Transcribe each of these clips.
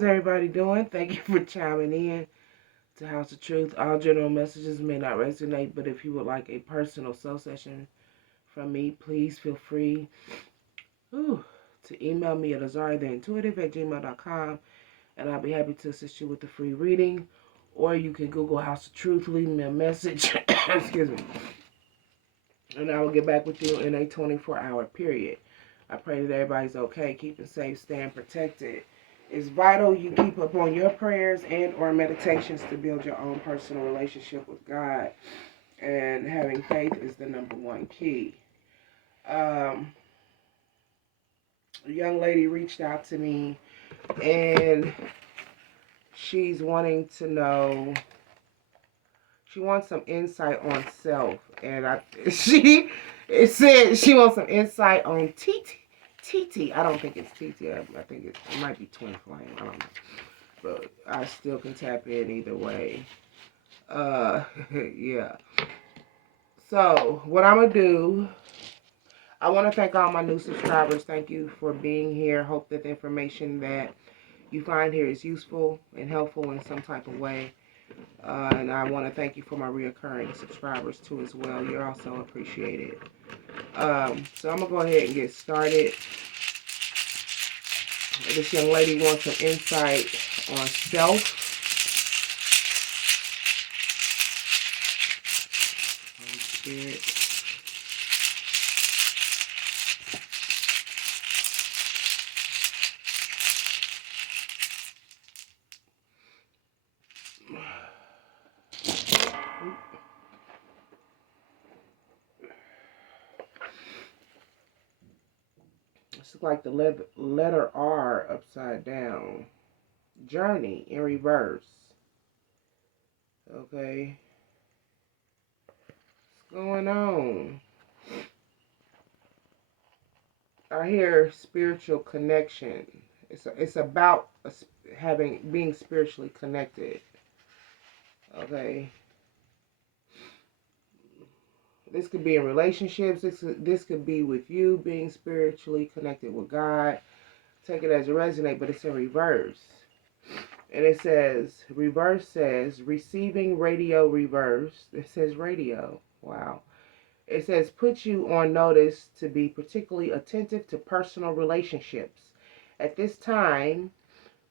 How's everybody doing? Thank you for chiming in to House of Truth. All general messages may not resonate, but if you would like a personal soul session from me, please feel free to email me at AZARIATHEINTUITIVE@gmail.com, and I'll be happy to assist you with the free reading. Or you can Google House of Truth, leave me a message, excuse me, and I will get back with you in a 24-hour period. I pray that everybody's okay, keeping safe, staying protected. It's vital you keep up on your prayers and or meditations to build your own personal relationship with God. And having faith is the number one key. A young lady reached out to me and she's wanting to know, she wants some insight on self. And it said she wants some insight on TT. I don't think it's TT. I think it might be twin flame. I don't know. But I still can tap in either way. Yeah. So, what I'm going to do, I want to thank all my new subscribers. Thank you for being here. Hope that the information that you find here is useful and helpful in some type of way. And I want to thank you for my reoccurring subscribers too as well. You're also appreciated. So I'm going to go ahead and get started. This young lady wants some insight on self. Holy Spirit. It's like the letter R upside down. Journey in reverse. Okay. What's going on? I hear spiritual connection. It's about being spiritually connected. Okay. This could be in relationships. This could be with you being spiritually connected with God. Take it as it resonates, but it's in reverse. And it says, reverse says, receiving radio reverse. It says radio. Wow. It says, put you on notice to be particularly attentive to personal relationships. At this time,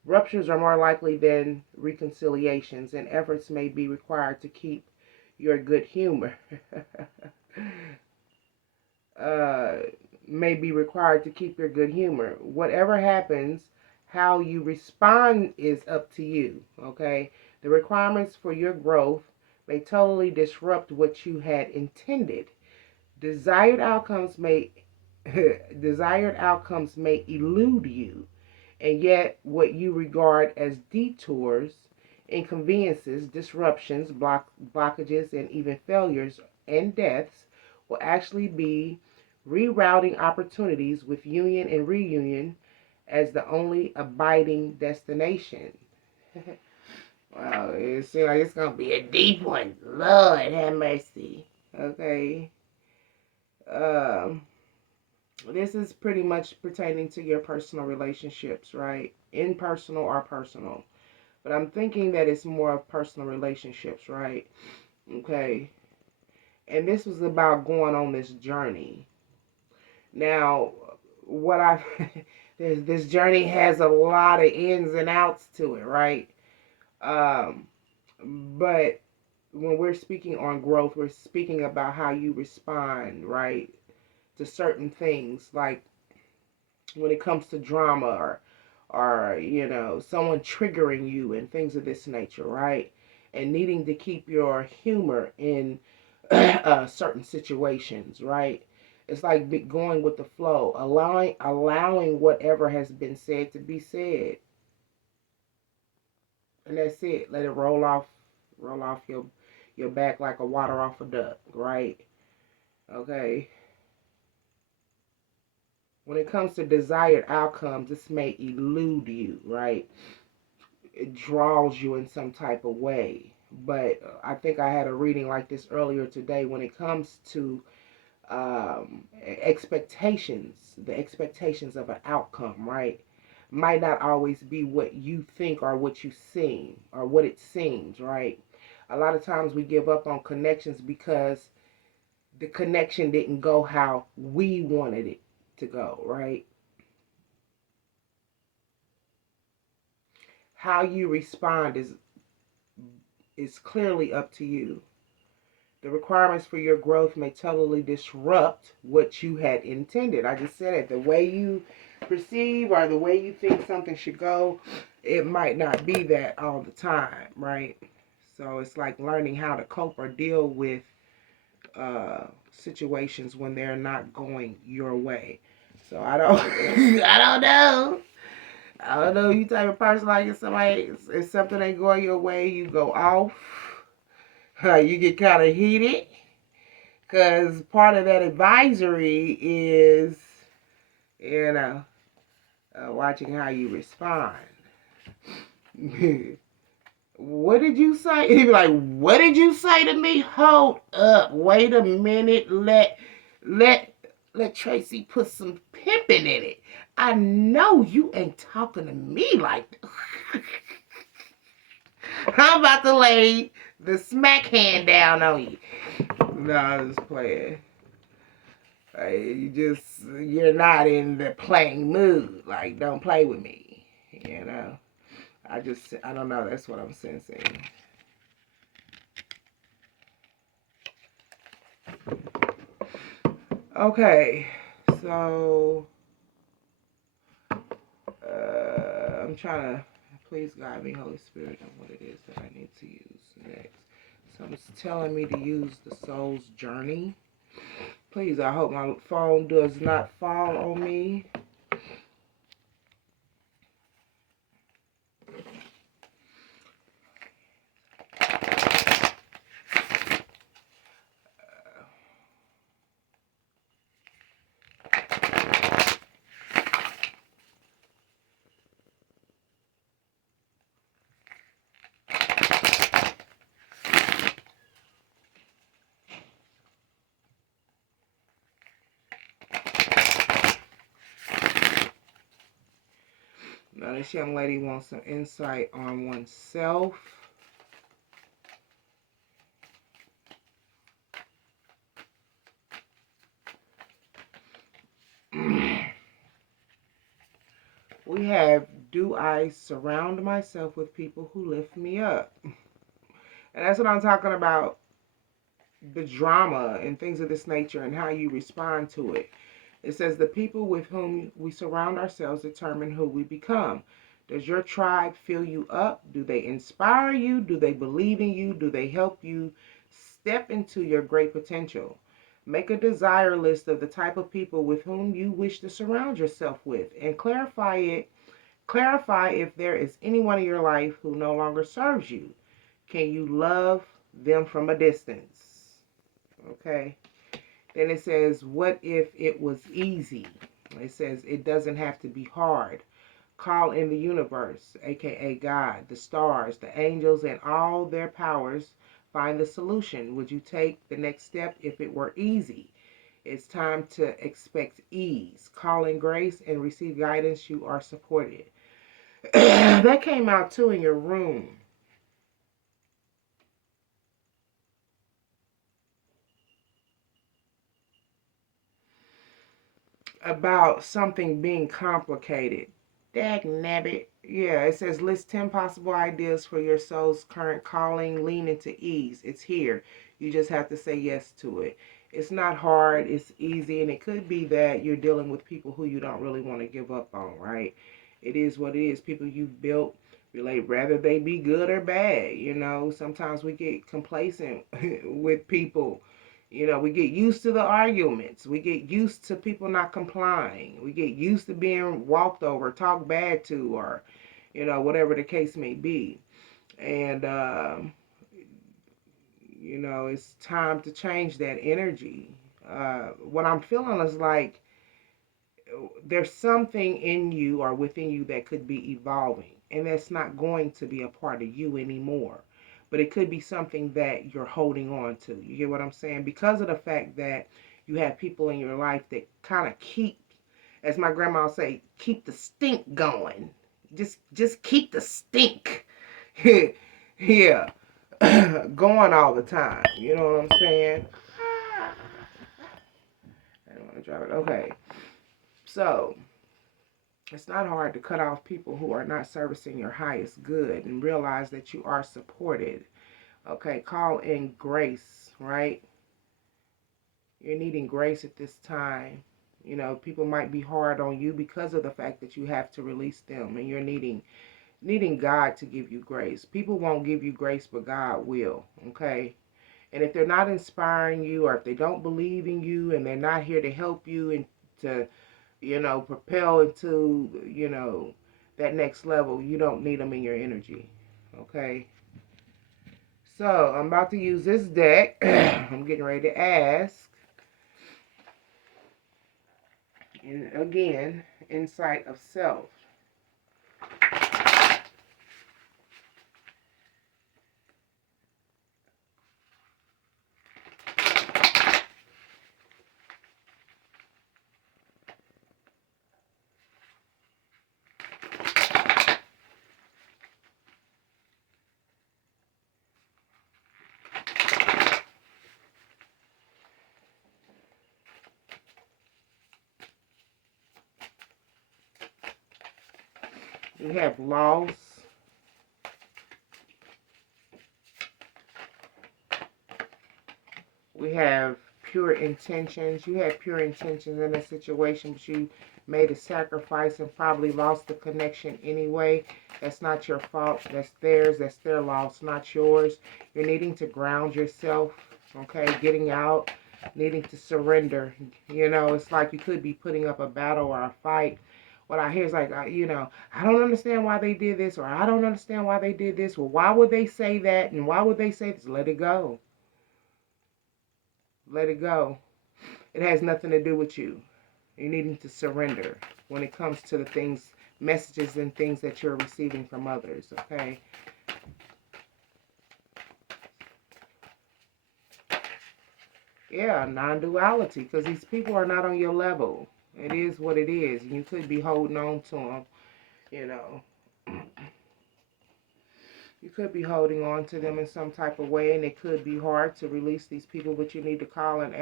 ruptures are more likely than reconciliations, and efforts may be required to keep your good humor. May be required to keep your good humor. Whatever happens, how you respond is up to you, okay? The requirements for your growth may totally disrupt what you had intended. Desired outcomes may elude you, and yet what you regard as detours, inconveniences, disruptions, blockages, and even failures and deaths will actually be rerouting opportunities with union and reunion as the only abiding destination. Wow, it seems like it's going to be a deep one. Lord have mercy. Okay. This is pretty much pertaining to your personal relationships, right? Impersonal or personal. But I'm thinking that it's more of personal relationships, right? Okay. And this was about going on this journey. Now, what I've this journey has a lot of ins and outs to it, right? But when we're speaking on growth, we're speaking about how you respond, right, to certain things, like when it comes to drama or someone triggering you and things of this nature, right? And needing to keep your humor in certain situations, right? It's like going with the flow, allowing whatever has been said to be said, and that's it. Let it roll off your back like a water off a duck, right? Okay. When it comes to desired outcomes, this may elude you, right? It draws you in some type of way. But I think I had a reading like this earlier today. When it comes to expectations, the expectations of an outcome, right? might not always be what you think or what you seem or what it seems, right? A lot of times we give up on connections because the connection didn't go how we wanted it to go, right? How you respond is clearly up to you. The requirements for your growth may totally disrupt what you had intended. I just said it. The way you perceive or the way you think something should go, it might not be that all the time, right? So it's like learning how to cope or deal with situations when they're not going your way. So I don't, I don't know. I don't know. You type of person like if something ain't going your way, you go off. You get kind of heated. Because part of that advisory is, you know, watching how you respond. What did you say? He'd be like, what did you say to me? Hold up. Wait a minute. Let Tracy put some pimping in it. I know you ain't talking to me like that. I'm about to lay the smack hand down on you. No, I'm just playing. You're not in the playing mood. Like, don't play with me. You know? I don't know. That's what I'm sensing. Okay. So, I'm trying to, please guide me, Holy Spirit, on what it is that I need to use next. So, it's telling me to use the soul's journey. Please, I hope my phone does not fall on me. Now, this young lady wants some insight on oneself. We have, do I surround myself with people who lift me up? And that's what I'm talking about, the drama and things of this nature and how you respond to it. It says the people with whom we surround ourselves determine who we become. Does your tribe fill you up? Do they inspire you? Do they believe in you? Do they help you step into your great potential? Make a desire list of the type of people with whom you wish to surround yourself with and clarify it. Clarify if there is anyone in your life who no longer serves you. Can you love them from a distance? Okay. Then it says, what if it was easy? It says it doesn't have to be hard. Call in the universe, aka God, the stars, the angels, and all their powers. Find the solution. Would you take the next step if it were easy? It's time to expect ease. Call in grace and receive guidance. You are supported. That came out too in your room. About something being complicated. Dag nabbit. Yeah, it says list 10 possible ideas for your soul's current calling. Lean into ease. It's here. You just have to say yes to it. It's not hard. It's easy. And it could be that you're dealing with people who you don't really want to give up on, right? It is what it is. People you've built, relate, whether they be good or bad. You know, sometimes we get complacent with people. You know, we get used to the arguments. We get used to people not complying. We get used to being walked over, talked bad to, or, you know, whatever the case may be. And, you know, it's time to change that energy. What I'm feeling is like there's something in you or within you that could be evolving, and that's not going to be a part of you anymore. But it could be something that you're holding on to. You get what I'm saying? Because of the fact that you have people in your life that kind of keep As my grandma would say, keep the stink going. Just keep the stink. Yeah. Going all the time. You know what I'm saying? I don't want to drive it. Okay. So, it's not hard to cut off people who are not servicing your highest good and realize that you are supported. Okay, call in grace, right? You're needing grace at this time. You know, people might be hard on you because of the fact that you have to release them, and you're needing God to give you grace. People won't give you grace, but God will, okay? And if they're not inspiring you, or if they don't believe in you and they're not here to help you and to, propel into, that next level, you don't need them in your energy, okay? So I'm about to use this deck. I'm getting ready to ask. And again, insight of self. We have loss. We have pure intentions. You had pure intentions in a situation, but you made a sacrifice and probably lost the connection anyway. That's not your fault. That's theirs. That's their loss, not yours. You're needing to ground yourself, okay? Getting out, needing to surrender. It's like you could be putting up a battle or a fight. What I hear is like, I don't understand why they did this, or I don't understand why they did this. Well, why would they say that? And why would they say this? Let it go. Let it go. It has nothing to do with you. You're needing to surrender when it comes to the things, messages and things that you're receiving from others, okay? Yeah, non-duality, because these people are not on your level. It is what it is. And you could be holding on to them, you know. You could be holding on to them in some type of way, and it could be hard to release these people, but you need to call out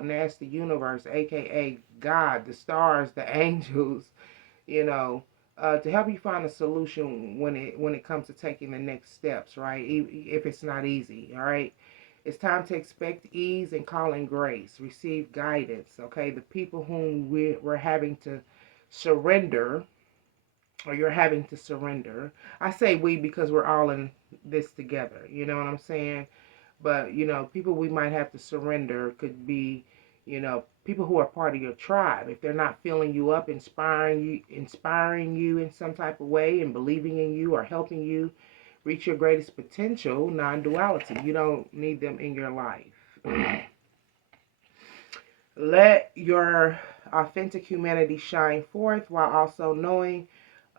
and ask the universe, aka God, the stars, the angels, to help you find a solution when it comes to taking the next steps, right? If it's not easy, all right? It's time to expect ease and call in grace. Receive guidance, okay? The people whom we're having to surrender, or you're having to surrender. I say we because we're all in this together. You know what I'm saying? But, people we might have to surrender could be, people who are part of your tribe. If they're not filling you up, inspiring you in some type of way and believing in you or helping you reach your greatest potential, non-duality. You don't need them in your life. Let your authentic humanity shine forth while also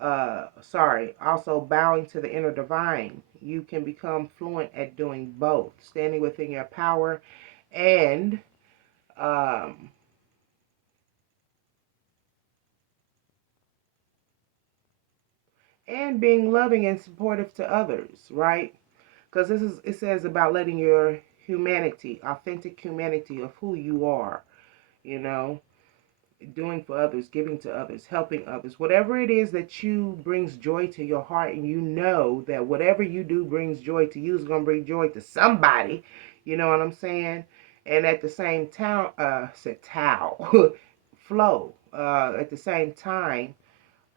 also bowing to the inner divine. You can become fluent at doing both, standing within your power and um, being loving and supportive to others, right? Because it says about letting your humanity, authentic humanity of who you are, you know, doing for others, giving to others, helping others, whatever it is that you brings joy to your heart, and you know that whatever you do brings joy to you is going to bring joy to somebody, you know what I'm saying? And at the same time, flow, at the same time,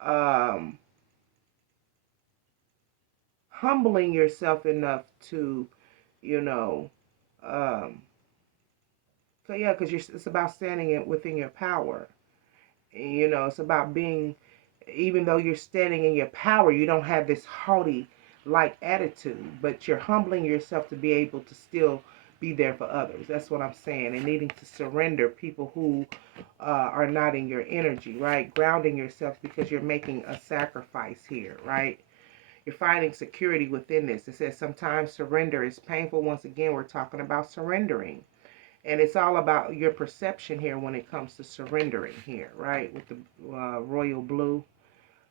um, humbling yourself enough to, you know, um, so yeah, because it's about standing within your power. It's about being, even though you're standing in your power, you don't have this haughty like attitude, but you're humbling yourself to be able to still be there for others. That's what I'm saying. And needing to surrender people who are not in your energy, right? Grounding yourself because you're making a sacrifice here, right? You're finding security within this. It says sometimes surrender is painful. Once again, we're talking about surrendering. And it's all about your perception here when it comes to surrendering here, right? With the royal blue,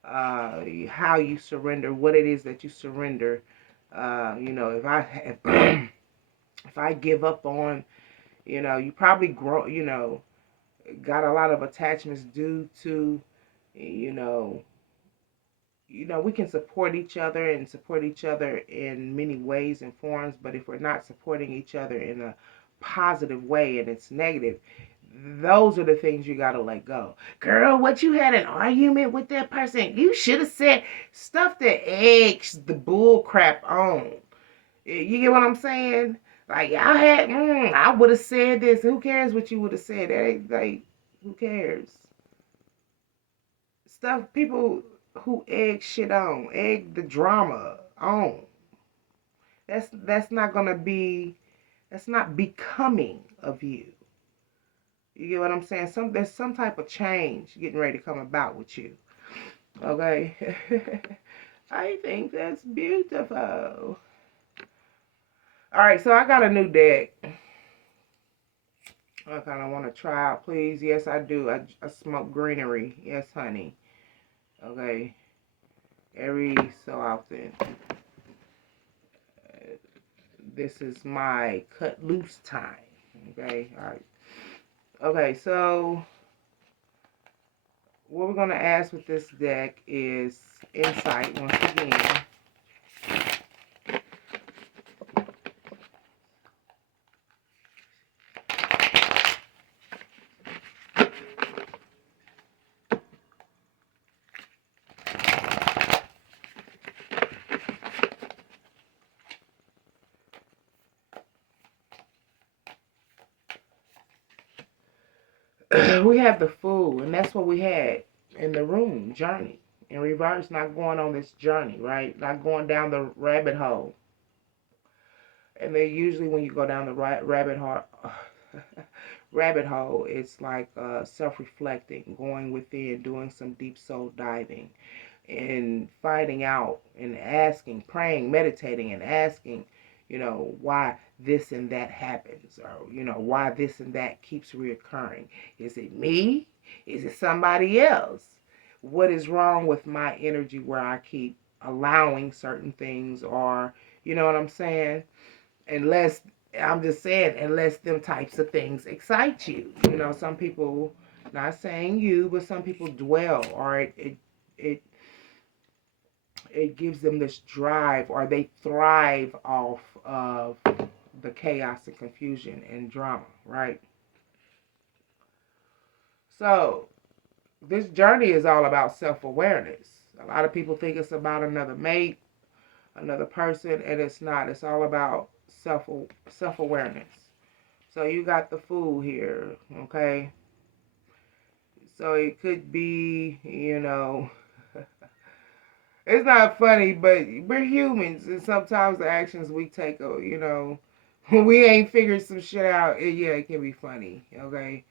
how you surrender, what it is that you surrender. If if I give up on, you probably grow, got a lot of attachments due to, you know, we can support each other and support each other in many ways and forms, but if we're not supporting each other in a positive way and it's negative, those are the things you gotta let go. Girl, what you had an argument with that person? You should have said stuff that eggs the bull crap on. You get what I'm saying? Like I would have said this. Who cares what you would have said? That ain't like, who cares? Stuff people who egg the drama on. That's not gonna be. That's not becoming of you. You get what I'm saying? There's some type of change getting ready to come about with you. Okay. I think that's beautiful. All right, so I got a new deck. I kind of want to try out, please. Yes, I do. I smoke greenery. Yes, honey. Okay. Every so often. This is my cut loose time. Okay. All right. Okay, so what we're going to ask with this deck is insight once again. We have the Fool, and that's what we had in the room, journey. In reverse, not going on this journey, right? Not going down the rabbit hole. And then usually when you go down the rabbit hole, rabbit hole, it's like self-reflecting, going within, doing some deep soul diving, and finding out and asking, praying, meditating, and asking, why this and that happens, or why this and that keeps reoccurring. Is it me? Is it somebody else? What is wrong with my energy where I keep allowing certain things, or you know what I'm saying? Unless I'm just saying, unless them types of things excite you. Some people, not saying you, but some people dwell, or it it gives them this drive, or they thrive off of the chaos and confusion and drama, right? So this journey is all about self-awareness. A lot of people think it's about another mate, another person, and it's not. It's all about self-awareness. So you got the Fool here, okay? So it could be, it's not funny, but we're humans, and sometimes the actions we take, when we ain't figured some shit out, it can be funny, okay?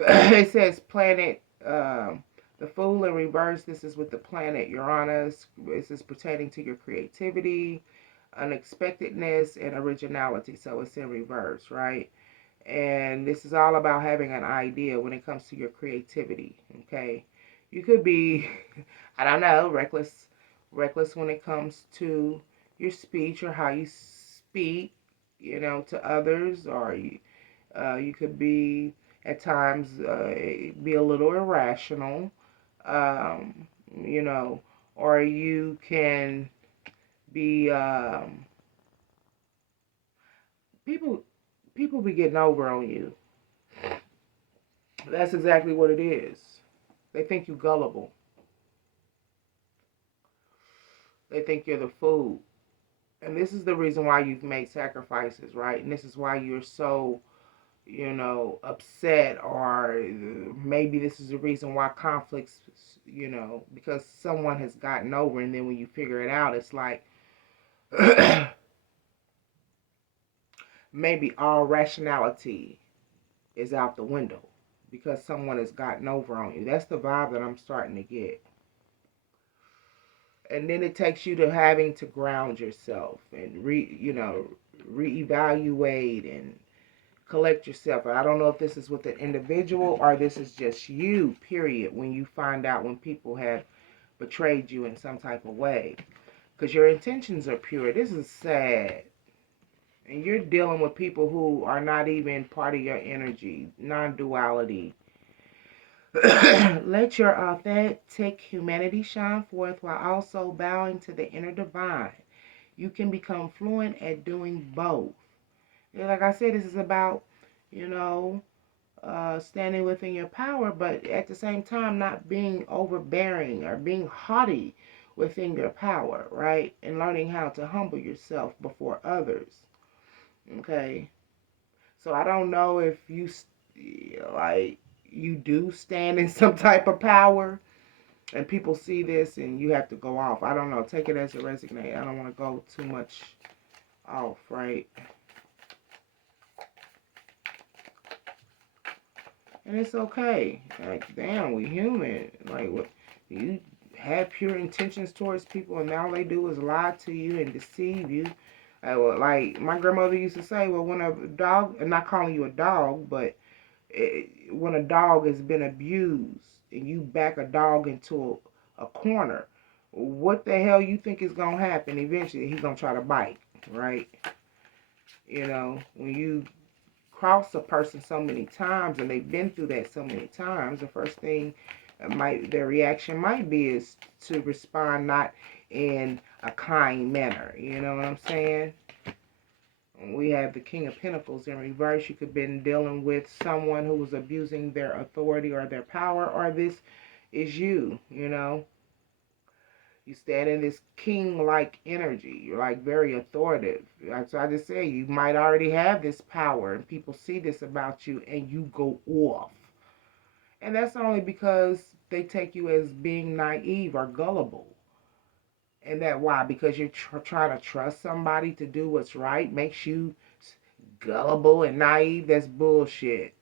It says planet, the Fool in reverse. This is with the planet Uranus. This is pertaining to your creativity, unexpectedness, and originality. So it's in reverse, right? And this is all about having an idea when it comes to your creativity, okay? You could be, I don't know, reckless when it comes to your speech or how you speak, to others, or you could be at times be a little irrational, um, you know, or you can be people people be getting over on you. That's exactly what it is. They think you gullible. They think you're the fool. And this is the reason why you've made sacrifices, right? And this is why you're so, upset, or maybe this is the reason why conflicts, because someone has gotten over, and then when you figure it out, it's like maybe all rationality is out the window because someone has gotten over on you. That's the vibe that I'm starting to get. And then it takes you to having to ground yourself and reevaluate and collect yourself. I don't know if this is with an individual or this is just you, period, when you find out when people have betrayed you in some type of way. Because your intentions are pure. This is sad. And you're dealing with people who are not even part of your energy, non-duality. Let your authentic humanity shine forth while also bowing to the inner divine. You can become fluent at doing both. And like I said, this is about, you know, standing within your power, but at the same time not being overbearing or being haughty within your power, right? And learning how to humble yourself before others. Okay. So I don't know if you like you do stand in some type of power and people see this and you have to go off. I don't know. Take it as a resignate. I don't want to go too much off, right? And it's okay. Like, damn, we human. Like, what you have pure intentions towards people, and all they do is lie to you and deceive you. Like my grandmother used to say, well, when a dog, and not calling you a dog, but when a dog has been abused and you back a dog into a corner, what the hell you think is gonna happen? Eventually, he's gonna try to bite, right? You know, when you cross a person so many times and they've been through that so many times, the first thing their reaction might be is to respond not in a kind manner. You know what I'm saying? We have the King of Pentacles in reverse. You could have been dealing with someone who was abusing their authority or their power, or this is you, you know. You stand in this king-like energy. You're like very authoritative. So I just say you might already have this power and people see this about you and you go off. And that's only because they take you as being naive or gullible. And that why? Because you're trying to trust somebody to do what's right makes you gullible and naive. That's bullshit.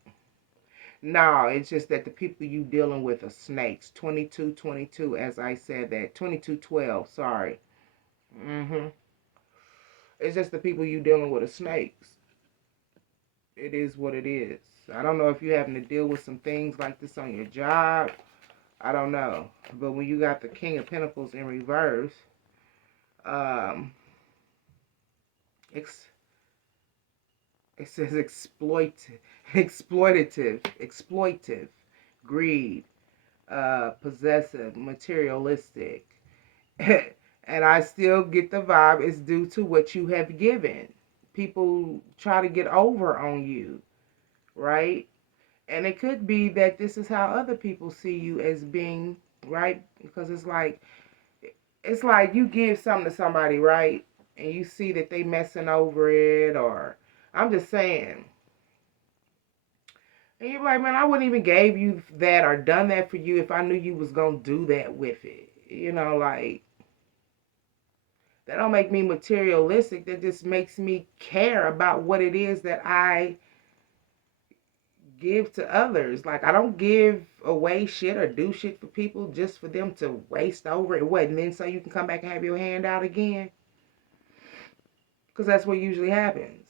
No, it's just that the people you dealing with are snakes. 2222, as I said that. 2212, sorry. It's just the people you dealing with are snakes. It is what it is. I don't know if you're having to deal with some things like this on your job. I don't know. But when you got the King of Pentacles in reverse, it says exploitative, greed, possessive, materialistic. And I still get the vibe it's due to what you have given. People try to get over on you, right? And it could be that this is how other people see you as being, right? Because it's like you give something to somebody, right? And you see that they messing over it, or I'm just saying. And you're like, man, I wouldn't even gave you that or done that for you if I knew you was gonna do that with it. You know, like that don't make me materialistic. That just makes me care about what it is that I give to others. Like, I don't give away shit or do shit for people just for them to waste over it. What, and then so you can come back and have your hand out again? Because that's what usually happens.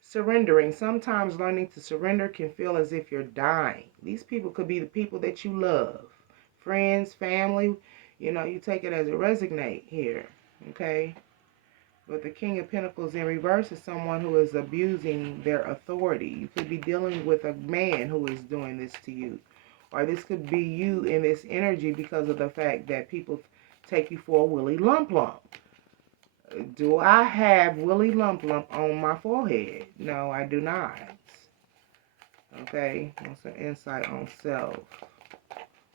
Surrendering. Sometimes learning to surrender can feel as if you're dying. These people could be the people that you love. Friends, family. You know, you take it as a resignate here. Okay? But the King of Pentacles in reverse is someone who is abusing their authority. You could be dealing with a man who is doing this to you. Or this could be you in this energy because of the fact that people take you for a Willy Lump Lump. Do I have Willy Lump Lump on my forehead? No, I do not. Okay, what's an insight on self?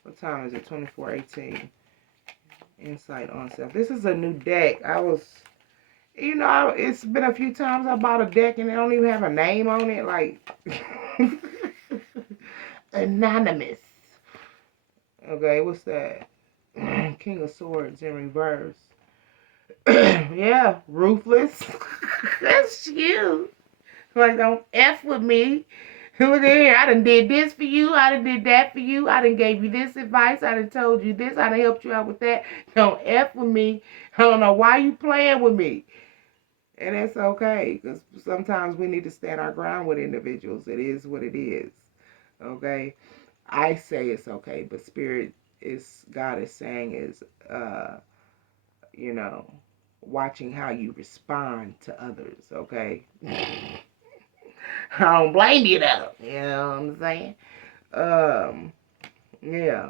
What time is it? 24:18. Insight on self. This is a new deck. You know, it's been a few times I bought a deck and they don't even have a name on it. Like, anonymous. Okay, what's that? King of Swords in reverse. Yeah, ruthless. That's you. Like, don't F with me. Look at here. I done did this for you. I done did that for you. I done gave you this advice. I done told you this. I done helped you out with that. Don't F with me. I don't know why you playing with me. And that's okay, because sometimes we need to stand our ground with individuals. It is what it is. Okay? I say it's okay, but God is saying is, you know, watching how you respond to others, okay? I don't blame you though. You know what I'm saying? Yeah,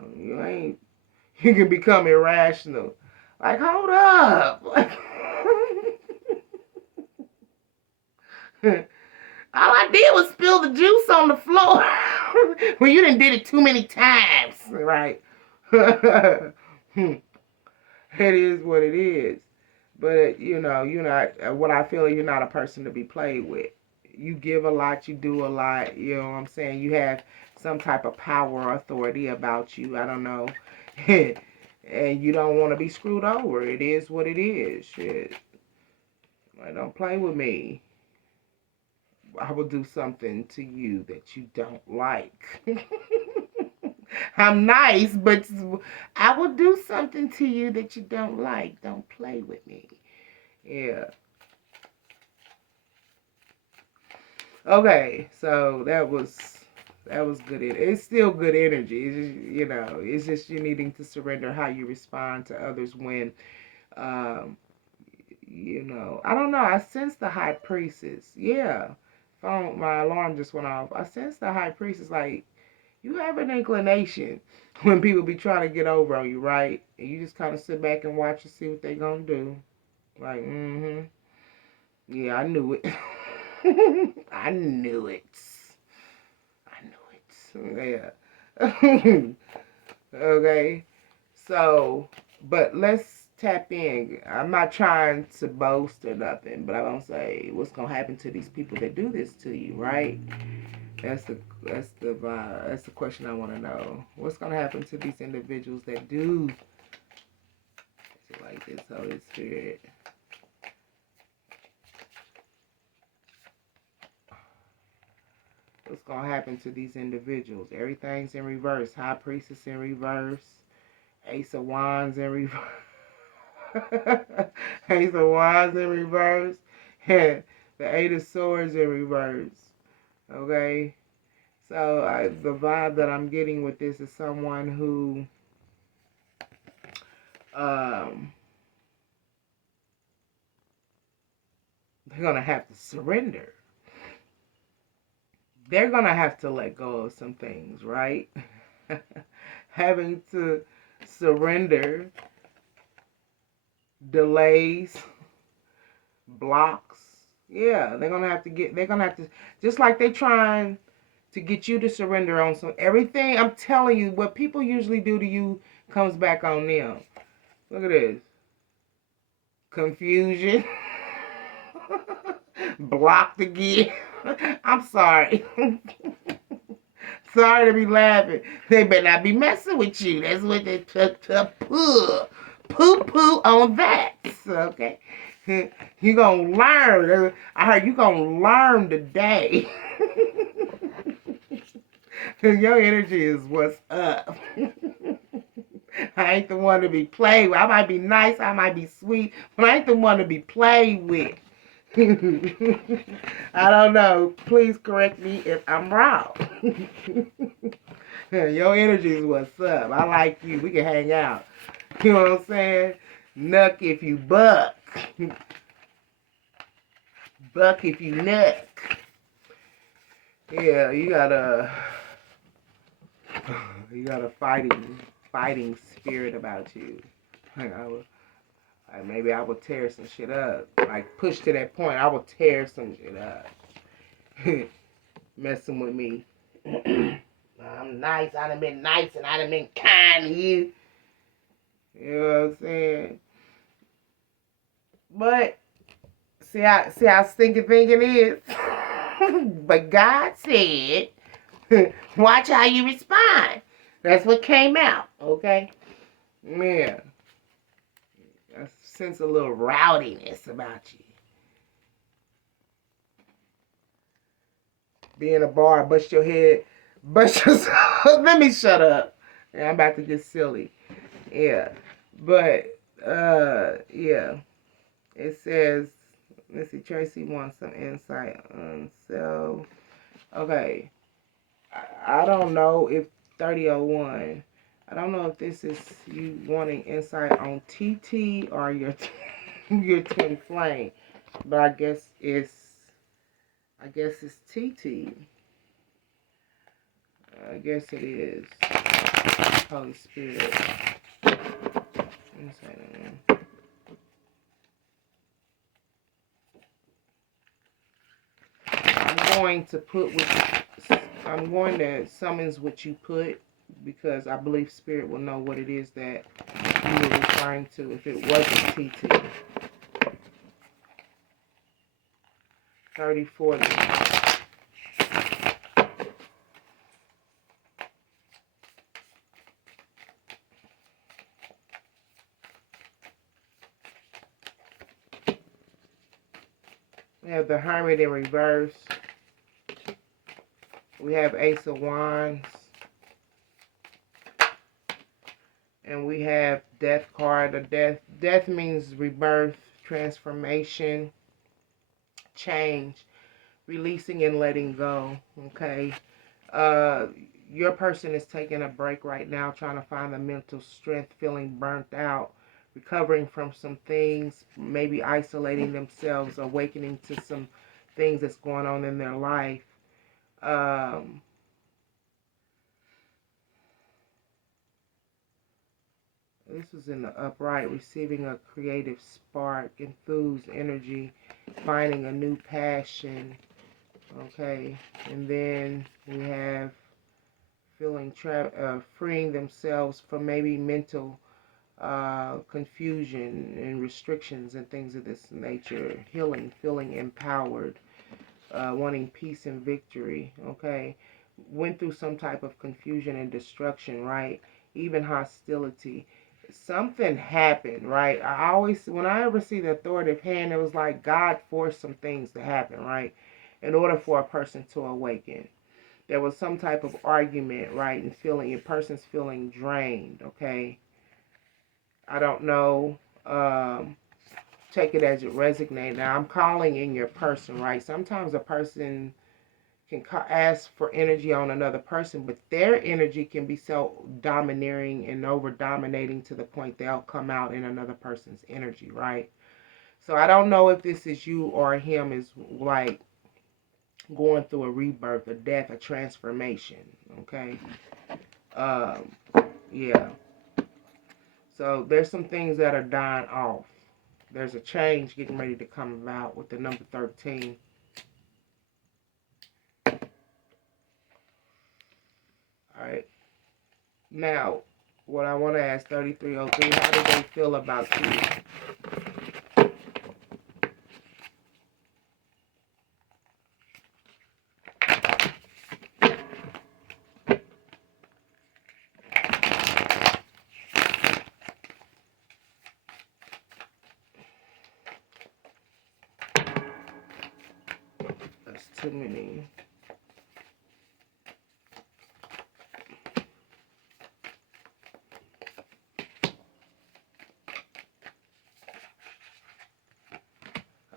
you can become irrational. Like, hold up. All I did was spill the juice on the floor. Well, you done did it too many times, right? It is what it is. But, you're not, what I feel, you're not a person to be played with. You give a lot, you do a lot, you know what I'm saying? You have some type of power or authority about you, I don't know. And you don't want to be screwed over. It is what it is. Shit. Like, don't play with me. I will do something to you that you don't like. I'm nice, but I will do something to you that you don't like. Don't play with me. Yeah. Okay, so that was good. It's still good energy. It's just, it's just you needing to surrender how you respond to others when, um, I don't know. I sense the high priestess. Yeah, my alarm just went off. I sense the high priestess. Like, you have an inclination when people be trying to get over on you, right? And you just kind of sit back and watch and see what they gonna do. Like, yeah, I knew it. I knew it. Yeah. Okay. So, but let's tap in. I'm not trying to boast or nothing, but I'm gonna say what's gonna happen to these people that do this to you, right? That's the question I want to know. What's gonna happen to these individuals that do like this, Holy Spirit? What's gonna happen to these individuals? Everything's in reverse. High Priestess in reverse. Ace of Wands in reverse. Ace of Wands in reverse. And the Eight of Swords in reverse. Okay? So the vibe that I'm getting with this is someone who they're going to have to surrender. They're going to have to let go of some things, right? Having to surrender delays, blocks. Yeah, they're going to have to, just like they're trying to get you to surrender on everything. I'm telling you, what people usually do to you comes back on them. Look at this. Confusion. Blocked again. I'm sorry. Sorry to be laughing. They better not be messing with you. That's what they took to poo on that. Okay. You gonna learn. I heard you gonna learn today. Your energy is what's up. I ain't the one to be played with. I might be nice, I might be sweet, but I ain't the one to be played with. I don't know. Please correct me if I'm wrong. Your energy is what's up. I like you. We can hang out. You know what I'm saying? Nuck if you buck. Buck if you nuck. Yeah, you got a fighting spirit about you. Maybe I will tear some shit up. Like, push to that point, I will tear some shit up. Messing with me. I'm nice. I done been nice and I done been kind to you. You know what I'm saying? But see how stinking thinking is. But God said, watch how you respond. That's what came out. Okay, man. I sense a little rowdiness about you. be in a bar, bust your head, bust your. Let me shut up. Yeah, I'm about to get silly. Yeah, but yeah. It says, let's see. Tracy wants some insight on self. Okay, I don't know if 3001. I don't know if this is you wanting insight on TT or your your twin flame, but I guess it's TT. I guess it is. Holy Spirit. I'm going to summons what you put because I believe Spirit will know what it is that you were referring to if it wasn't TT. 3040. We have the Hermit in reverse. We have Ace of Wands. And we have Death card. Death means rebirth, transformation, change, releasing and letting go. Okay. Your person is taking a break right now, trying to find the mental strength, feeling burnt out, recovering from some things, maybe isolating themselves, awakening to some things that's going on in their life. This was in the upright, receiving a creative spark, enthused energy, finding a new passion. Okay, and then we have feeling freeing themselves from maybe mental confusion and restrictions and things of this nature. Healing, feeling empowered, wanting peace and victory. Okay, went through some type of confusion and destruction, right? Even hostility. Something happened, right? When I ever see the authoritative hand, it was like God forced some things to happen, right? In order for a person to awaken. There was some type of argument, right? And a person's feeling drained, okay? I don't know. Take it as it resonates. Now, I'm calling in your person, right? Sometimes a person can ask for energy on another person, but their energy can be so domineering and over dominating to the point they'll come out in another person's energy, right? So I don't know if this is you or him is like going through a rebirth, a death, a transformation, okay? Um, yeah. So there's some things that are dying off. There's a change getting ready to come about with the number 13. All right. Now, what I want to ask 3303, how do they feel about you? That's too many.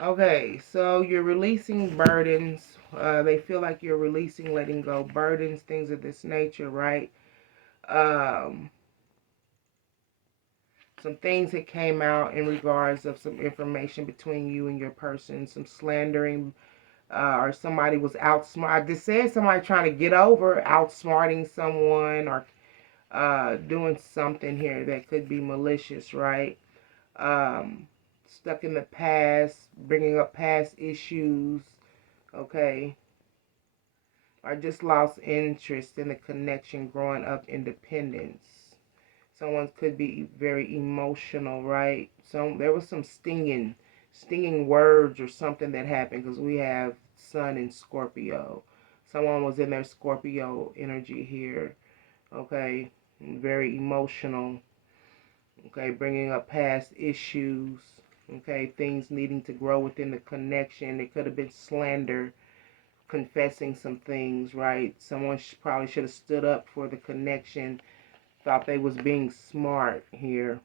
Okay, so you're releasing burdens. They feel like you're releasing, letting go burdens, things of this nature, right? Some things that came out in regards of some information between you and your person, some slandering, or somebody was outsmart. I just said somebody trying to get over, outsmarting someone, or doing something here that could be malicious, right? Stuck in the past, bringing up past issues, okay? Or just lost interest in the connection, growing up independence. Someone could be very emotional, right? There was some stinging words or something that happened because we have Sun in Scorpio. Someone was in their Scorpio energy here, okay? Very emotional, okay? Bringing up past issues, okay? Things needing to grow within the connection. It could have been slander, confessing some things, right? Someone probably should have stood up for the connection, thought they was being smart here,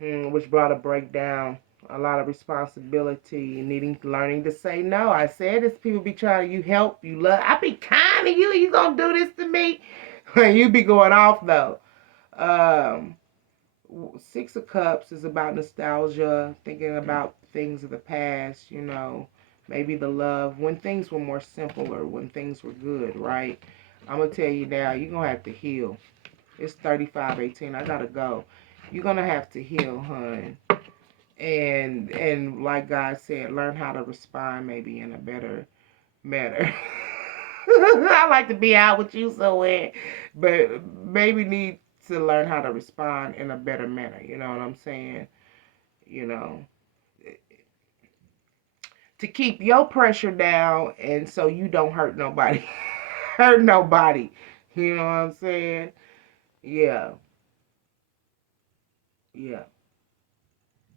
which brought a breakdown, a lot of responsibility, learning to say no. I said this, people be trying to, you help, you love, I be kind to you, you gonna do this to me? You be going off though. Um, Six of Cups is about nostalgia, thinking about things of the past, maybe the love, when things were more simpler, when things were good, right? I'm going to tell you now, you're going to have to heal. It's 35:18. I got to go. You're going to have to heal, hun. And like God said, learn how to respond maybe in a better manner. I like to be out with you somewhere, but maybe need to learn how to respond in a better manner. You know what I'm saying? You know, to keep your pressure down and so you don't hurt nobody. Hurt nobody. You know what I'm saying? Yeah. Yeah.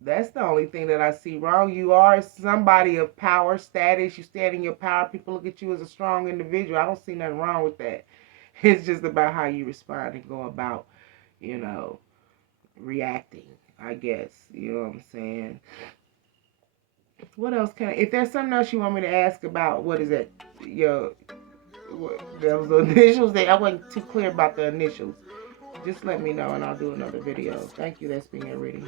That's the only thing that I see wrong. You are somebody of power, status. You stand in your power. People look at you as a strong individual. I don't see nothing wrong with that. It's just about how you respond and go about, you know, reacting, I guess. You know what I'm saying? What else can if there's something else you want me to ask about, what is it? Your, those initials, I wasn't too clear about the initials. Just let me know and I'll do another video. Thank you, that's being a reading.